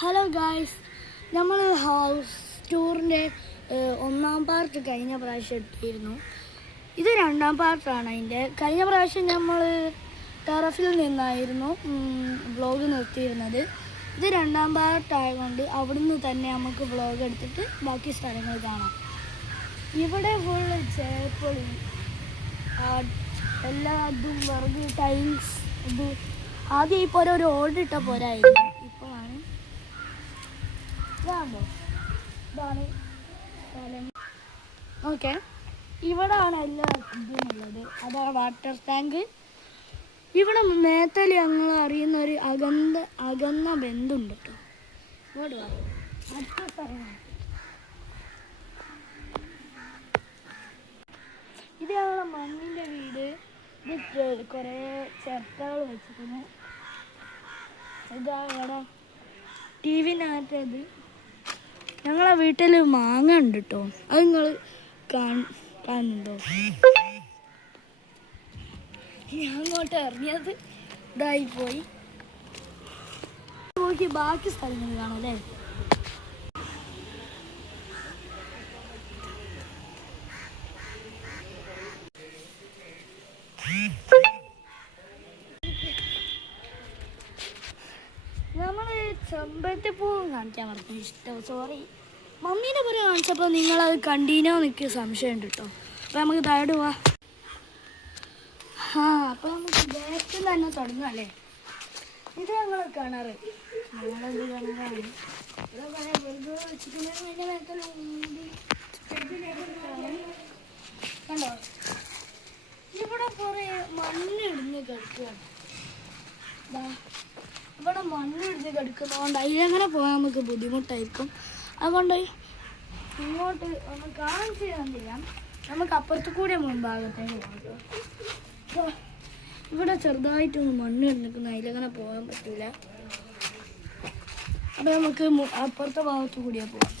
Hello guys, നമ്മൾ house ടൂറിൻ്റെ ഒന്നാം part കഴിഞ്ഞ പ്രാവശ്യം എടുത്തിരുന്നു. ഇത് രണ്ടാം പാർട്ടാണ്. അതിൻ്റെ കഴിഞ്ഞ പ്രാവശ്യം നമ്മൾ ടെറഫിൽ നിന്നായിരുന്നു വ്ളോഗ് നിർത്തിയിരുന്നത്. ഇത് രണ്ടാം പാർട്ടായതുകൊണ്ട് അവിടുന്ന് തന്നെ നമുക്ക് വ്ളോഗ് എടുത്തിട്ട് ബാക്കി സ്ഥലങ്ങൾ കാണാം. ഇവിടെ ഫുള്ള് ചേപ്പളി എല്ലാതും വെറുതെ ടൈൽസ്. ഇത് ആദ്യം ഇപ്പോൾ ഒരു ഓടിട്ട പോരായിരുന്നു. ഇപ്പോഴാണ് ഇതാണ് സ്ഥലം. ഓക്കെ, ഇവിടെയാണ് എല്ലാ ഇതുമുള്ളത്. അതാണ് വാട്ടർ ടാങ്ക്. ഇവിടെ മേത്തല് ഞങ്ങൾ അറിയുന്ന ഒരു അകന്ന ബന്ധുണ്ട് കേട്ടോ. ഇവിടെ അടുത്ത സ്ഥലമാണ്. ഇത് ഞങ്ങളെ മണ്ണിൻ്റെ വീട്. ഇത് കുറേ ചിരട്ടകൾ വെച്ചിട്ടുണ്ട്. ഇതാ ഇവിടെ ടിവിനകത്തത്. ഞങ്ങളെ വീട്ടിൽ മാങ്ങ ഉണ്ട് കേട്ടോ. അത് നിങ്ങൾ കാണുന്നുണ്ടോ? ഞാൻ അങ്ങോട്ട് ഇറങ്ങിയത് ഇതായിപ്പോയി. നോക്കി ബാക്കി സ്ഥലങ്ങൾ കാണാം അല്ലേ. നമ്മൾ ചെമ്പരത്തി പൂ കാണിക്കാൻ പറഞ്ഞു. ഇഷ്ടം സോറി, മമ്മീനെ പോലെ കാണിച്ചപ്പോൾ നിങ്ങളത് കണ്ടീനോ എനിക്ക് സംശയമുണ്ട് കേട്ടോ. അപ്പോൾ നമുക്ക് താഴെ പോവാം. അപ്പോൾ നമുക്ക് ബാക്കിൽ തന്നെ തുടങ്ങാം അല്ലേ. ഇത് ഞങ്ങൾ കിണറ്. ഞങ്ങളത് കിണറാണ്. ഇവിടെ കുറേ വെറുതെ വെച്ചിട്ടുണ്ടെങ്കിൽ കണ്ടോ, ഇവിടെ കുറേ മണ്ണിടിഞ്ഞ് കിടക്കുകയാണ്. ഇവിടെ മണ്ണിടിഞ്ഞ് കിടക്കുന്നതുകൊണ്ട് അതിലെങ്ങനെ പോകാൻ നമുക്ക് ബുദ്ധിമുട്ടായിരിക്കും. അതുകൊണ്ട് ഇങ്ങോട്ട് ഒന്ന് കാണിച്ച് തരാം. നമുക്ക് അപ്പുറത്ത് കൂടെ മുൻഭാഗത്തേക്ക് പോകാം. ഇവിടെ ചെറുതായിട്ടൊന്ന് മണ്ണ് കിടന്നിരിക്കുന്നു. അതിലെങ്ങനെ പോകാൻ പറ്റില്ല. അപ്പോൾ നമുക്ക് അപ്പുറത്തെ ഭാഗത്ത് കൂടിയാൽ പോകാം.